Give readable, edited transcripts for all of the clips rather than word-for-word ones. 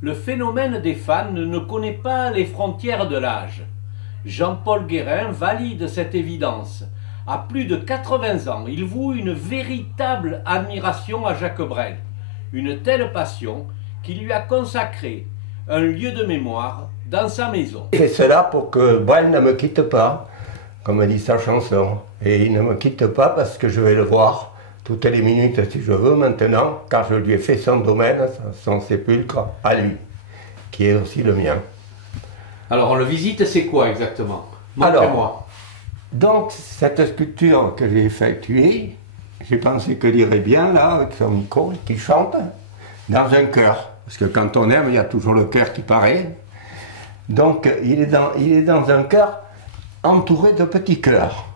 Le phénomène des fans ne connaît pas les frontières de l'âge. Jean-Paul Guérin valide cette évidence. À plus de 80 ans, il voue une véritable admiration à Jacques Brel. Une telle passion qu'il lui a consacré un lieu de mémoire dans sa maison. Je fais cela pour que Brel ne me quitte pas, comme dit sa chanson. Et il ne me quitte pas parce que je vais le voir toutes les minutes si je veux maintenant, car je lui ai fait son domaine, son sépulcre à lui, qui est aussi le mien. Alors on le visite, c'est quoi exactement? Montrez-moi. Donc cette sculpture que j'ai effectuée, j'ai pensé que l'irait bien là, avec son micro, qui chante dans un chœur. Parce que quand on aime, il y a toujours le cœur qui paraît. Donc il est dans un chœur entouré de petits chœurs.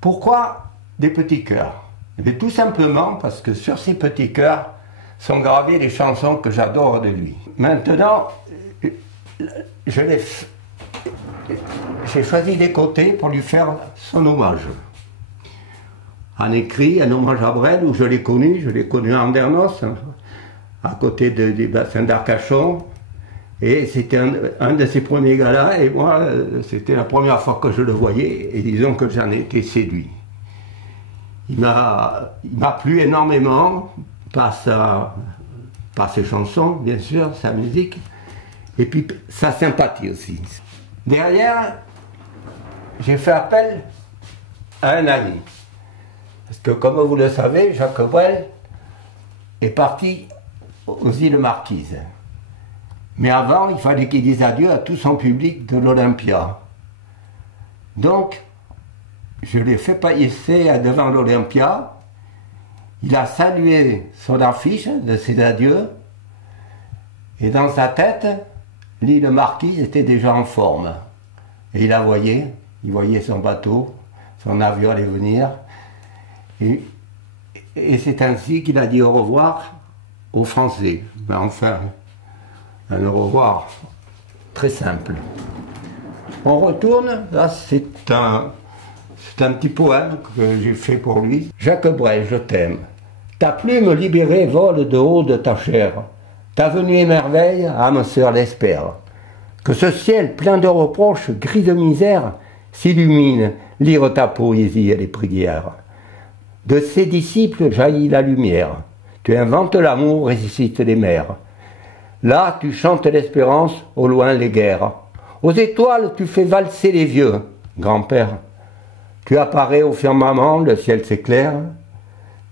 Pourquoi des petits chœurs? Mais tout simplement parce que sur ces petits chœurs sont gravées les chansons que j'adore de lui. Maintenant, j'ai choisi les côtés pour lui faire son hommage. Un écrit, un hommage à Brel, où je l'ai connu à Andernos, à côté des bassins d'Arcachon. Et c'était un de ses premiers galas, et moi, c'était la première fois que je le voyais, et disons que j'en ai été séduit. Il m'a plu énormément par ses chansons, bien sûr, sa musique, et puis sa sympathie aussi. Derrière, j'ai fait appel à un ami. Parce que comme vous le savez, Jacques Brel est parti aux îles Marquises. Mais avant, il fallait qu'il dise adieu à tout son public de l'Olympia. Donc, je l'ai fait passer devant l'Olympia. Il a salué son affiche de ses adieux. Et dans sa tête, l'île Marquise était déjà en forme. Et il voyait son bateau, son avion aller venir. Et c'est ainsi qu'il a dit au revoir aux Français. Mais enfin, un au revoir très simple. On retourne, là c'est un petit poème que j'ai fait pour lui. Jacques Brel, je t'aime. Ta plume libérée vole de haut de ta chair. Ta venue émerveille, âme sœur l'espère. Que ce ciel plein de reproches, gris de misère, s'illumine, lire ta poésie et les prières. De ses disciples jaillit la lumière. Tu inventes l'amour, ressuscites les mers. Là, tu chantes l'espérance, au loin les guerres. Aux étoiles, tu fais valser les vieux, grand-père. Tu apparais au firmament, le ciel s'éclaire.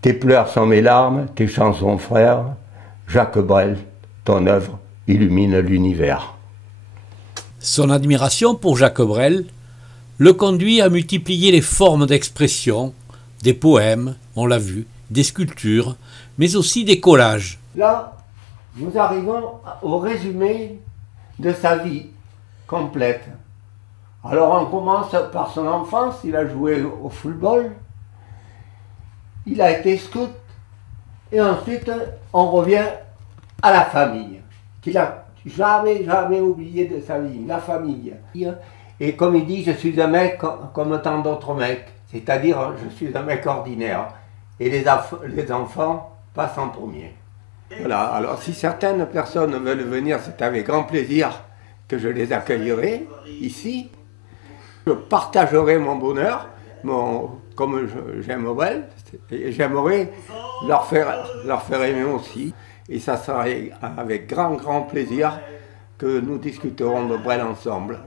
Tes pleurs sont mes larmes, tes chansons frères. Jacques Brel, ton œuvre illumine l'univers. Son admiration pour Jacques Brel le conduit à multiplier les formes d'expression, des poèmes, on l'a vu, des sculptures, mais aussi des collages. Là, nous arrivons au résumé de sa vie complète. Alors on commence par son enfance, il a joué au football, il a été scout, et ensuite on revient à la famille, qu'il a jamais oublié de sa vie, la famille. Et comme il dit, je suis un mec comme tant d'autres mecs, c'est-à-dire je suis un mec ordinaire, et les enfants passent en premier. Voilà, alors si certaines personnes veulent venir, c'est avec grand plaisir que je les accueillerai ici. Je partagerai mon bonheur, comme j'aime Brel, et j'aimerais leur faire aimer aussi. Et ça sera avec grand plaisir que nous discuterons de Brel ensemble.